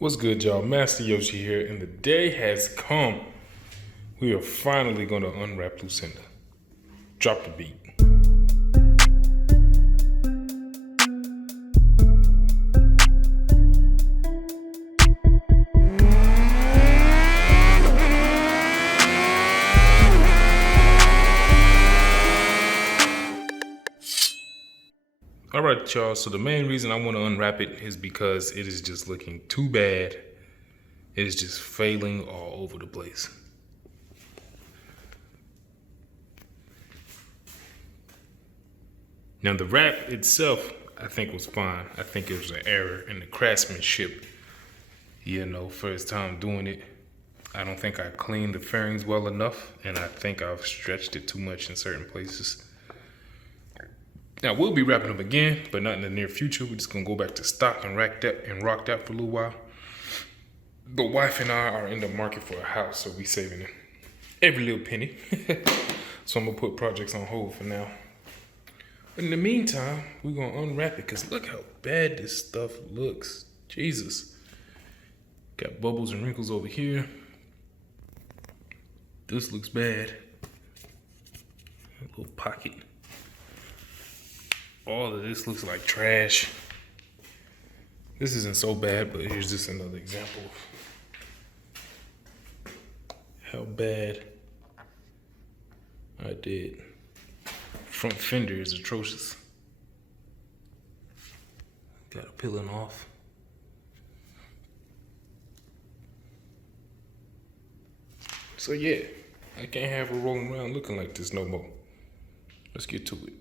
What's good, y'all? Master Yoshi here, and the day has come. We are finally going to unwrap Lucinda. Drop the beat. All right, y'all. So the main reason I want to unwrap it is because it is just looking too bad. It is just failing all over the place. Now the wrap itself, I think was fine. I think it was an error in the craftsmanship. First time doing it. I don't think I cleaned the fairings well enough, and I think I've stretched it too much in certain places. Now we'll be wrapping them again, but not in the near future. We're just gonna go back to stock and rock that for a little while. The wife and I are in the market for a house, so we saving every little penny. So I'm gonna put projects on hold for now. But in the meantime, we're gonna unwrap it, because look how bad this stuff looks. Jesus. Got bubbles and wrinkles over here. This looks bad. A little pocket. All of this looks like trash. This isn't so bad, but here's just another example of how bad I did. Front fender is atrocious. Got it peeling off. So yeah, I can't have her rolling around looking like this no more. Let's get to it.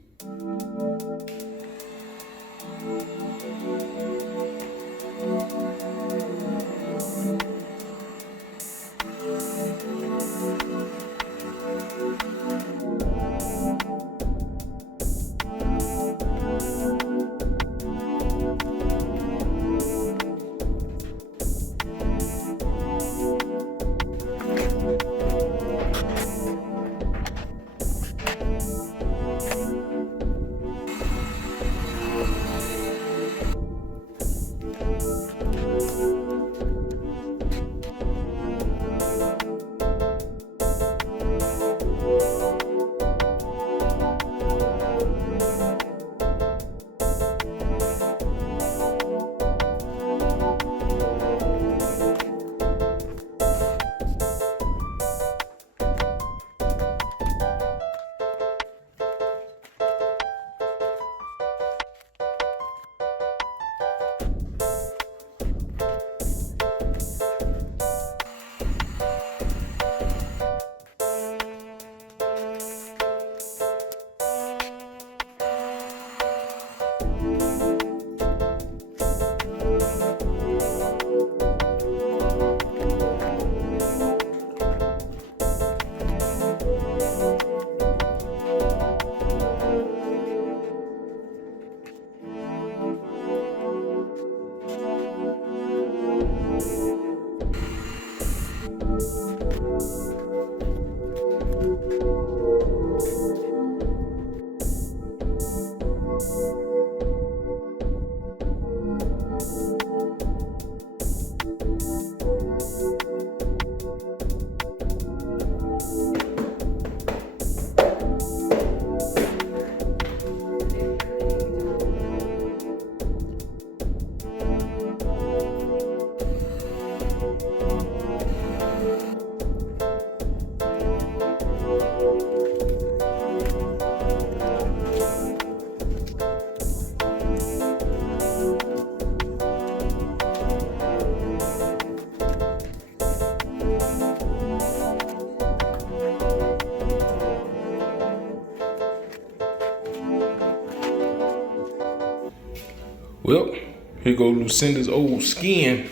Well, here go Lucinda's old skin,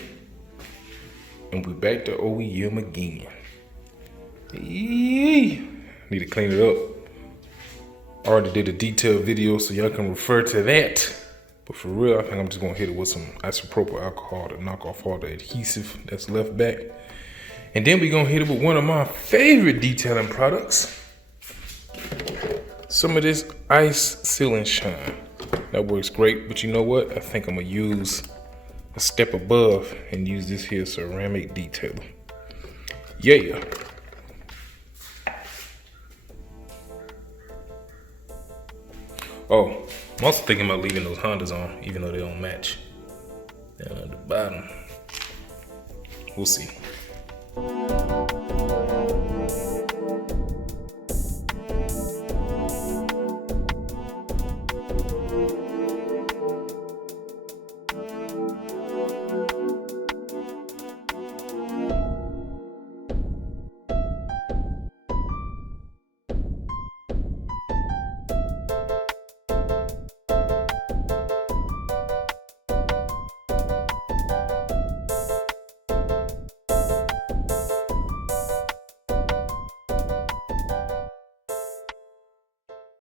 and we're back to OEM again. Need to clean it up. I already did a detailed video, so y'all can refer to that. But for real, I think I'm just gonna hit it with some isopropyl alcohol to knock off all the adhesive that's left back. And then we're gonna hit it with one of my favorite detailing products. Some of this ice seal and shine. That works great, but you know what? I think I'm gonna use a step above and use this here ceramic detailer. Yeah. Oh, I'm also thinking about leaving those Hondas on, even though they don't match. Down at the bottom. We'll see.